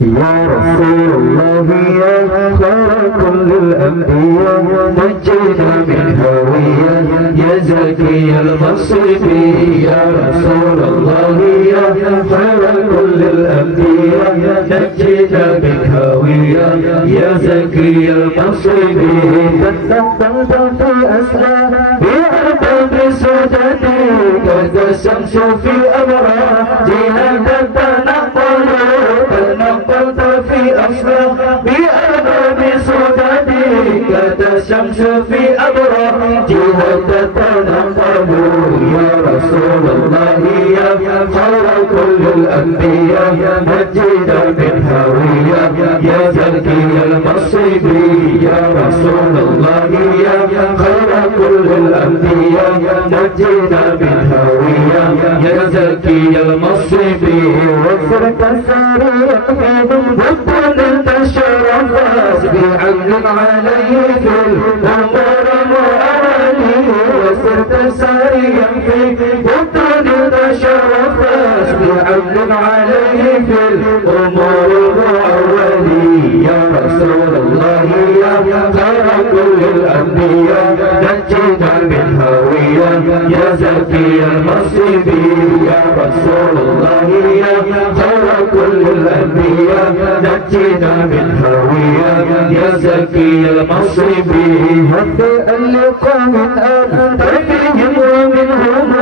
يا رسول الله يا خير كل الأنبياء نجينا من هوية يا زكي المصيب يا رسول الله يا خير كل الأنبياء نجينا من هوية يا زكي المصيب تنقلت في أسلام بأرباب سددي كذا الشمس في أبراجها تتنقل تنقلت في أسلام بأرباب سددي كذا الشمس في أبراجها تتنقل يا رسول الله يا خير كل الأنبياء نجينا من هوية يا زكي المصيب يا رسول الله يا خير كل الأنبياء نجينا من هوية يا زكي المصيب وفرت سريع فيهم وطن تشرف بعمل عليه في الأمور وأولي وصرت سريع فيهم وطن تشرف بعمل عليه في الأمور وأولي يا رسول الله يا خير كل الأنبياء نجينا من هوية يا زكي المصيب يا رسول الله يا خير كل الأنبياء نجينا من هوية يا زكي المصيب هدئ لقوم أنت فيهم ومنهم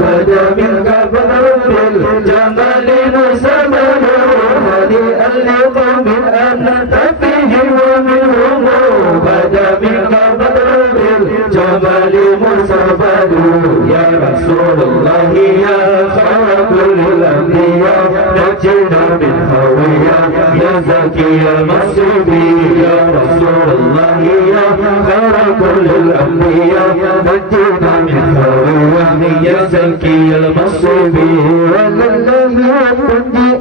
بدا منك بدر بالجمال مسمى هدئ لقوم أنت فيهم ومنهم بدا منك بدر بالجمال مسبل يا رسول الله يا خير كل الأنبياء نجينا من هوية يا زكي المصيب يا رسول الله يا خير كل الأنبياء نجينا من هوية يا زكي المصيب ولله يبدي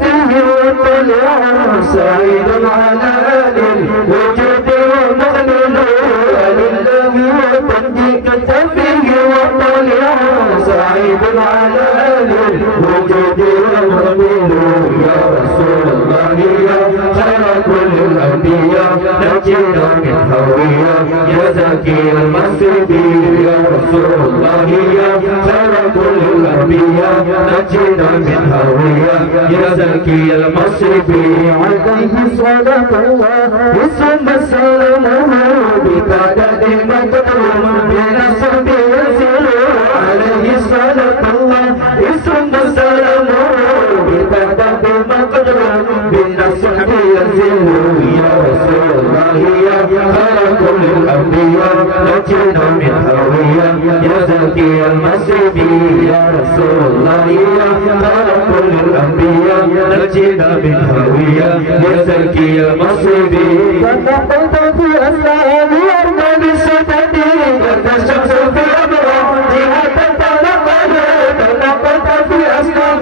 فيه وطلع سعيد على آل الوجود ومغلل ولله يبدي فيه وطلع سعيد على آل الوجود ومغلل يا رسول الله يا خير كل الأنبياء نجينا من هوية يا زكي المصيب يا رسول الله يا خير كل الأنبياء نجينا من هوية يا زكي المصيب عليه صلاة الله ثم سلامه بتعداد مكتوم من الصحب ينزل عليه صلاة الله ثم سلامه بتعداد مكتوم من الصحب ينزل يا رسول الله يا خير كل الأنبياء نجينا من هوية يا زكي المصيب يا رسول الله يا خير كل الأنبياء نجينا من هوية يا زكي المصيب تنقلت في أسلام أرباب السدد كذا الشمس في أبراجها تتنقل تنقلت في أسلام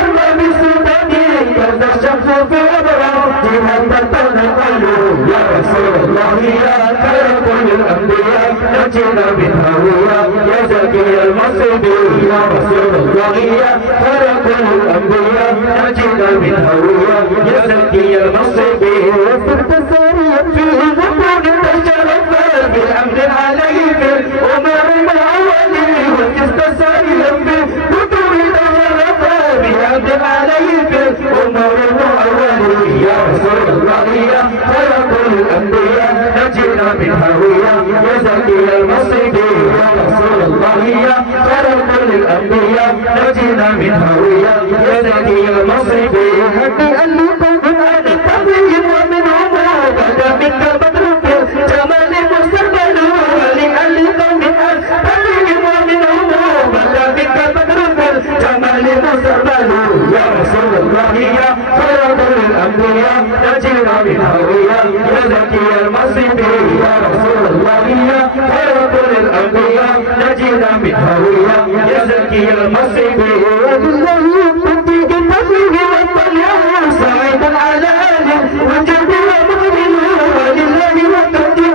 أرباب السدد كذا الشمس في أبراجها تتنقل يا رسول الله يا خير كل الأنبياء نجينا من هوية يا زكي المصيب يا رسول الله يا خير كل الأنبياء نجينا من هوية يا زكي المصيب وصرت ساريا فيه وطن تشرف بالأمن عليه في الأمور وأولي وكست ساريا فيه وطن تشرف بالأمن عليه في الأمور وأولي يا رسول الله يا خير كل الأنبياء نجينا من هوية يا زكي المصيب يا رسول الله يا خير كل الأنبياء نجينا من هوية يا زكي المصيب هدئا لقوم أنت فيهم ومنهم بدا منك بدر بالجمال مستقبل هدئا لقوم أنت فيهم ومنهم بدا منك بدر بالجمال مستقبل يا رسول الله يا خير كل الأنبياء نجينا من هوية يا زكي المصيب يا رسول الله يا خير كل الأنبياء نجينا من هوية يا زكي المصيب ولله يبدي فيه وطلع سعيد على آل وجد ومؤمن ولله يبدي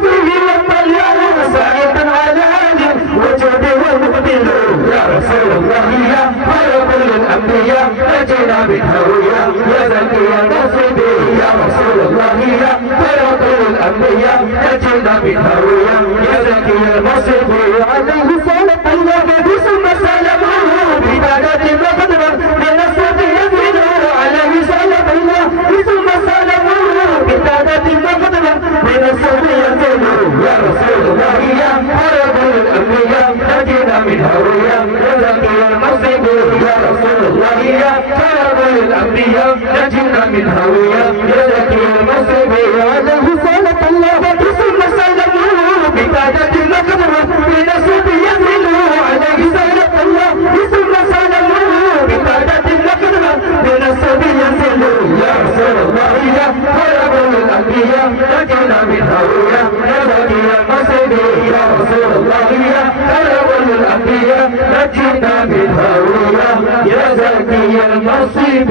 فيه وطلع سعيد على آل وجد ومؤمن يا رسول الله يا خير كل الأنبياء نجينا من هوية يا زكي زكي المصيب يا رسول الله يا خير الأنبياء نجنا من هوية يا زكي المصيب عليه صلاة الله ثم سلمه بداية مقدمة من الصوت يزيد عليه صلاة الله ثم سلمه بداية مقدمة من الصوت يزيد يا رسول الله يا خير الأنبياء نجنا من هوية يا زكي المصيب يا رسول الله يا خير الأنبياء نجنا من هوية يا زكي المصيب عليه صلاة الله ثم سلمه بداية مقدمة من الصوت يزيد عليه صلاة الله ثم سلمه بداية مقدمة من الصوت يزيد يا رسول الله يا خير الأنبياء نجنا من هوية يا زكي المصيب يا رسول الله يا خير الأنبياء نجنا من هوية يا زكي المصيب